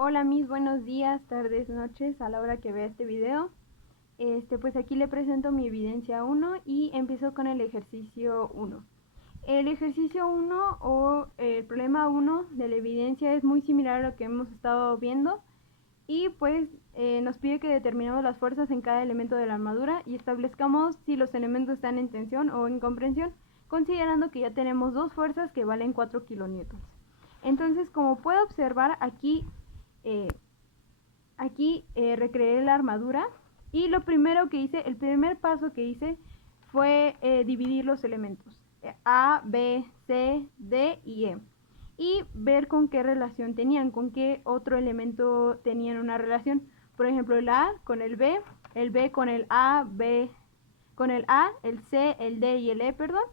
Hola mis buenos días, tardes, noches a la hora que vea este video. Pues aquí le presento mi evidencia 1 y empiezo con el ejercicio 1. El ejercicio 1 o el problema 1 de la evidencia es muy similar a lo que hemos estado viendo y pues nos pide que determinemos las fuerzas en cada elemento de la armadura y establezcamos si los elementos están en tensión o en compresión, considerando que ya tenemos dos fuerzas que valen 4 kilonewtons. Entonces, como puede observar eh, recreé la armadura y lo primero que hice, el primer paso que hice fue dividir los elementos A, B, C, D y E y ver con qué relación tenían, con qué otro elemento tenían una relación. Por ejemplo, el A con el B con el A, B con el A, el C, el D y el E, perdón,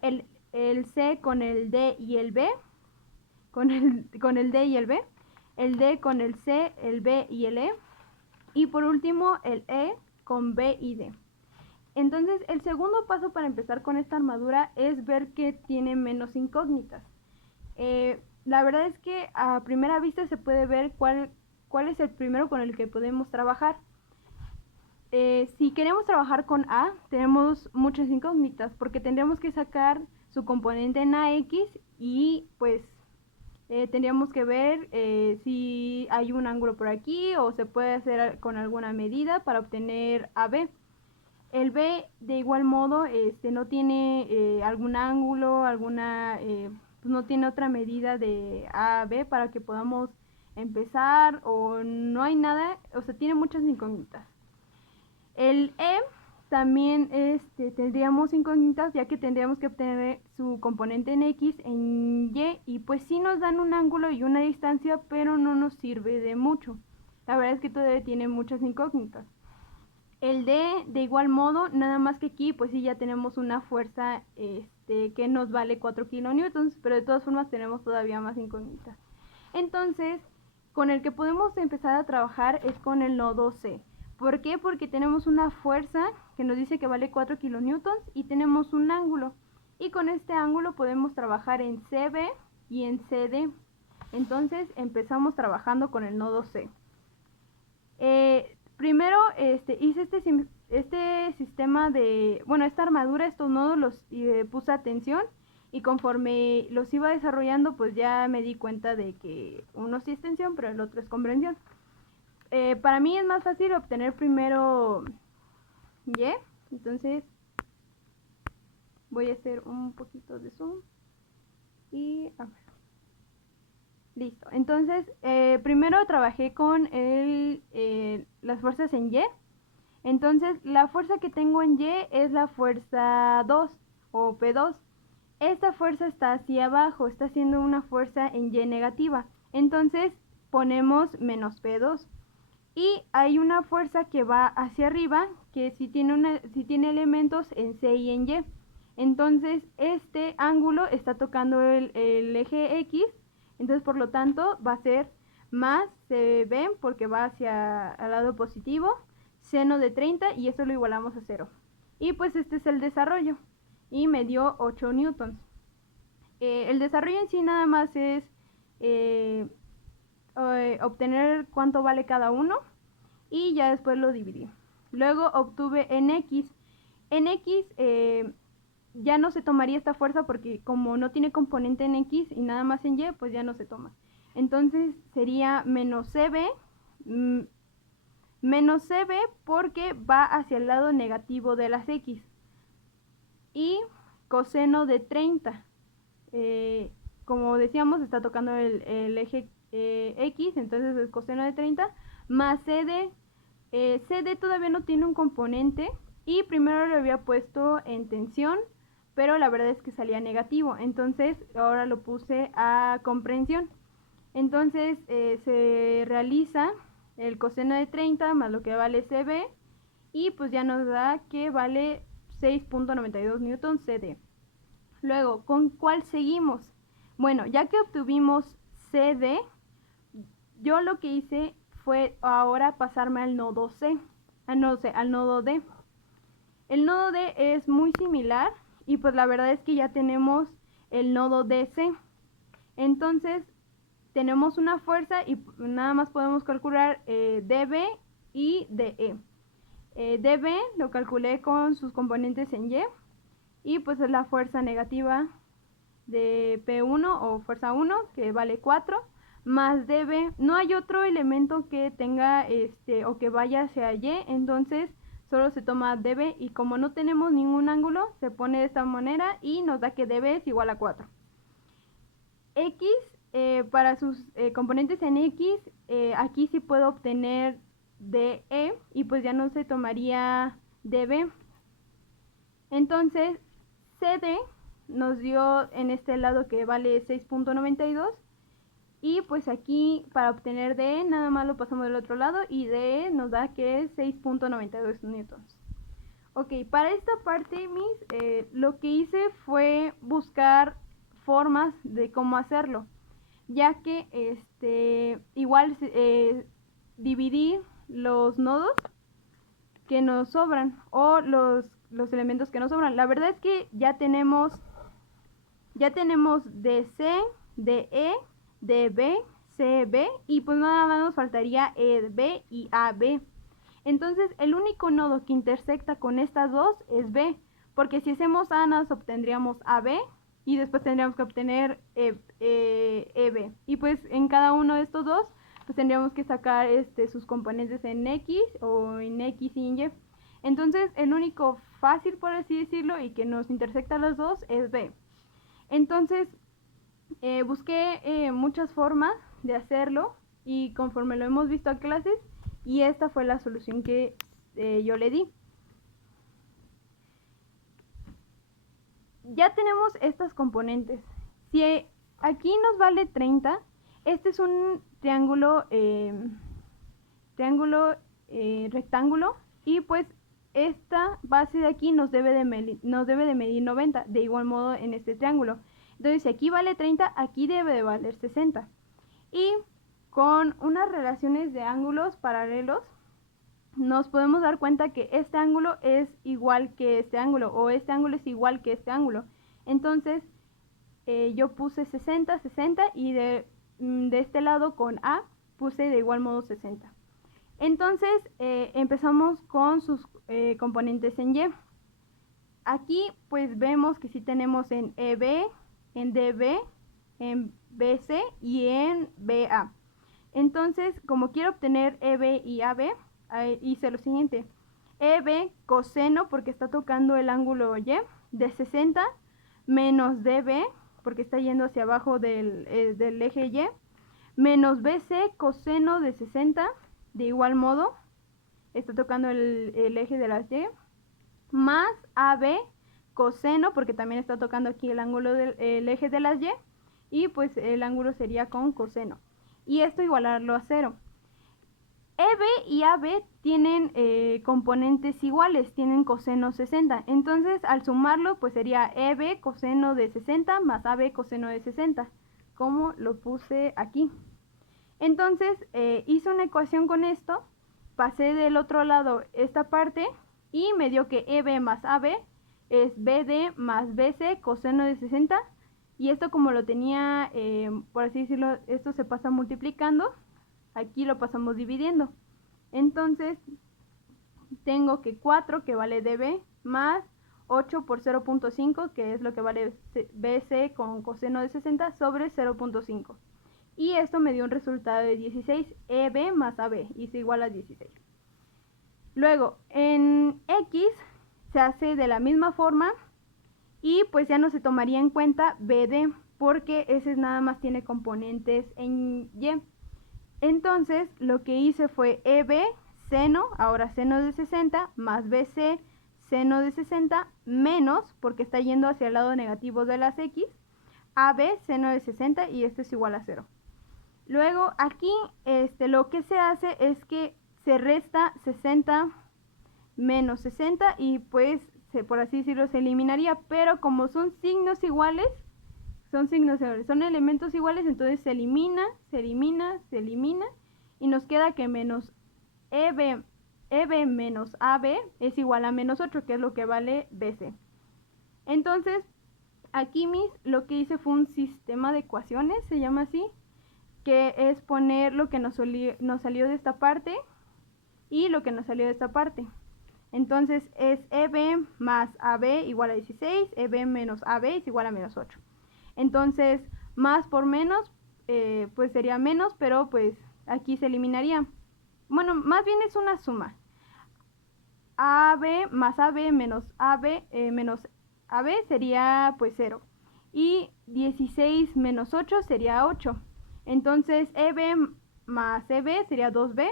el C con el D y el B, con el D y el B, el D con el C, el B y el E, y por último el E con B y D. Entonces el segundo paso para empezar con esta armadura es ver que tiene menos incógnitas. La verdad es que a primera vista se puede ver cuál es el primero con el que podemos trabajar. Si queremos trabajar con A, tenemos muchas incógnitas porque tendríamos que sacar su componente en AX y pues tendríamos que ver si hay un ángulo por aquí o se puede hacer con alguna medida para obtener AB. El B de igual modo no tiene algún ángulo, pues no tiene otra medida de A a B para que podamos empezar o no hay nada, o sea, tiene muchas incógnitas. El E también tendríamos incógnitas ya que tendríamos que obtener su componente en X, en Y pues sí nos dan un ángulo y una distancia, pero no nos sirve de mucho. La verdad es que todavía tiene muchas incógnitas. El D de igual modo, nada más que aquí pues sí ya tenemos una fuerza que nos vale 4 kilonewtons, pero de todas formas tenemos todavía más incógnitas. Entonces, con el que podemos empezar a trabajar es con el nodo C. ¿Por qué? Porque tenemos una fuerza que nos dice que vale 4 kilonewtons y tenemos un ángulo. Y con este ángulo podemos trabajar en CB y en CD. Entonces empezamos trabajando con el nodo C. Primero hice este sistema de, bueno, esta armadura, estos nodos los puse a tensión y conforme los iba desarrollando pues ya me di cuenta de que uno sí es tensión pero el otro es comprensión. Para mí es más fácil obtener primero Y, entonces voy a hacer un poquito de zoom y a ver. Listo, entonces primero trabajé con las fuerzas en Y. Entonces la fuerza que tengo en Y es la fuerza 2 o P2. Esta fuerza está hacia abajo, está haciendo una fuerza en Y negativa. Entonces ponemos menos P2. Y hay una fuerza que va hacia arriba, que si tiene elementos en C y en Y. Entonces este ángulo está tocando el eje X, entonces por lo tanto va a ser más CB porque va hacia el lado positivo, seno de 30 y eso lo igualamos a 0. Y pues este es el desarrollo y me dio 8 newtons. El desarrollo en sí nada más es obtener cuánto vale cada uno y ya después lo dividí. Luego obtuve en X. En X ya no se tomaría esta fuerza porque como no tiene componente en X y nada más en Y, pues ya no se toma. Entonces sería menos CB, menos CB porque va hacia el lado negativo de las X. Y coseno de 30. Como decíamos, está tocando el eje X, entonces es coseno de 30 más CD. CD todavía no tiene un componente y primero lo había puesto en tensión, pero la verdad es que salía negativo, entonces ahora lo puse a comprensión. Entonces se realiza el coseno de 30 más lo que vale CB y pues ya nos da que vale 6.92 newtons CD. Luego, ¿con cuál seguimos? Bueno, ya que obtuvimos CD, yo lo que hice fue ahora pasarme al nodo C, al nodo D. El nodo D es muy similar y pues la verdad es que ya tenemos el nodo DC. Entonces, tenemos una fuerza y nada más podemos calcular dB y dE. dB lo calculé con sus componentes en y pues es la fuerza negativa de P1 o fuerza 1 que vale 4 más dB. No hay otro elemento que tenga o que vaya hacia Y, entonces solo se toma dB y como no tenemos ningún ángulo se pone de esta manera y nos da que dB es igual a 4. X, para sus componentes en X, aquí sí puedo obtener DE y pues ya no se tomaría dB. Entonces CD nos dio en este lado que vale 6.92 y pues aquí para obtener DE nada más lo pasamos del otro lado y DE nos da que es 6.92 newtons. Ok, para esta parte lo que hice fue buscar formas de cómo hacerlo, ya que igual dividir los nodos que nos sobran o los elementos que nos sobran. La verdad es que ya tenemos DC, DE, DB, CB y pues nada más nos faltaría EB y AB. Entonces el único nodo que intersecta con estas dos es B, porque si hacemos A nos obtendríamos AB y después tendríamos que obtener EB. Y pues en cada uno de estos dos pues tendríamos que sacar sus componentes en X o en X y en Y. Entonces el único fácil, por así decirlo, y que nos intersecta los dos es B. Entonces busqué muchas formas de hacerlo y conforme lo hemos visto a clases, y esta fue la solución que yo le di. Ya tenemos estas componentes. Si aquí nos vale 30, este es un triángulo rectángulo y pues esta base de aquí nos debe de medir 90, de igual modo en este triángulo. Entonces si aquí vale 30, aquí debe de valer 60. Y con unas relaciones de ángulos paralelos nos podemos dar cuenta que este ángulo es igual que este ángulo o este ángulo es igual que este ángulo. Entonces yo puse 60, 60 y de este lado con A puse de igual modo 60. Entonces empezamos con sus componentes en Y. Aquí pues vemos que sí tenemos en EB, en DB, en BC y en BA. Entonces, como quiero obtener EB y AB, hice lo siguiente. EB coseno, porque está tocando el ángulo Y, de 60, menos DB, porque está yendo hacia abajo del eje Y, menos BC coseno de 60, de igual modo, está tocando el eje de las Y, más AB coseno, porque también está tocando aquí el ángulo del eje de las y pues el ángulo sería con coseno. Y esto igualarlo a 0. EB y AB tienen componentes iguales, tienen coseno 60. Entonces al sumarlo pues sería EB coseno de 60 más AB coseno de 60, como lo puse aquí. Entonces hice una ecuación con esto, pasé del otro lado esta parte y me dio que EB más AB es BD más BC coseno de 60. Y esto como lo tenía, por así decirlo, esto se pasa multiplicando, aquí lo pasamos dividiendo. Entonces tengo que 4 que vale dB más 8 por 0.5 que es lo que vale BC con coseno de 60 sobre 0.5. Y esto me dio un resultado de 16, EB más AB, y es igual a 16. Luego, en X se hace de la misma forma y pues ya no se tomaría en cuenta BD porque ese nada más tiene componentes en Y. Entonces lo que hice fue EB seno, ahora seno de 60, más BC seno de 60, menos, porque está yendo hacia el lado negativo de las X, AB seno de 60 y esto es igual a 0. Luego aquí lo que se hace es que se resta 60 menos 60 y pues por así decirlo se eliminaría, pero como son signos iguales, son elementos iguales, entonces se elimina y nos queda que menos EB menos AB es igual a menos 8, que es lo que vale BC. Entonces aquí lo que hice fue un sistema de ecuaciones, se llama así, que es poner lo que nos salió de esta parte y lo que nos salió de esta parte. Entonces es EB más AB igual a 16, EB menos AB es igual a menos 8. Entonces, más por menos, pues sería menos, pero pues aquí se eliminaría. Bueno, más bien es una suma. AB más AB menos AB sería pues 0. Y 16 menos 8 sería 8. Entonces, EB más EB sería 2B.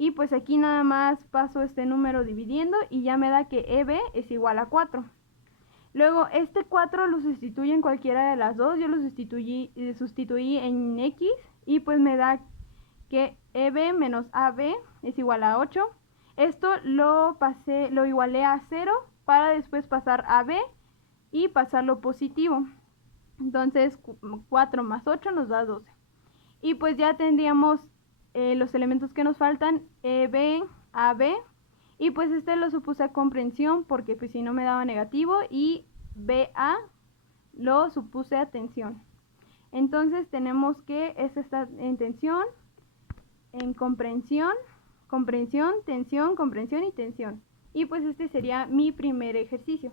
Y pues aquí nada más paso este número dividiendo y ya me da que EB es igual a 4. Luego este 4 lo sustituye en cualquiera de las dos. Yo lo sustituí en X y pues me da que EB menos AB es igual a 8. Esto lo igualé a 0 para después pasar a B y pasarlo positivo. Entonces 4 más 8 nos da 12. Y pues ya tendríamos los elementos que nos faltan, EB, AB, y pues este lo supuse a comprensión porque pues si no me daba negativo, y BA lo supuse a tensión. Entonces tenemos que esta está en tensión, en comprensión, tensión, comprensión y tensión. Y pues este sería mi primer ejercicio.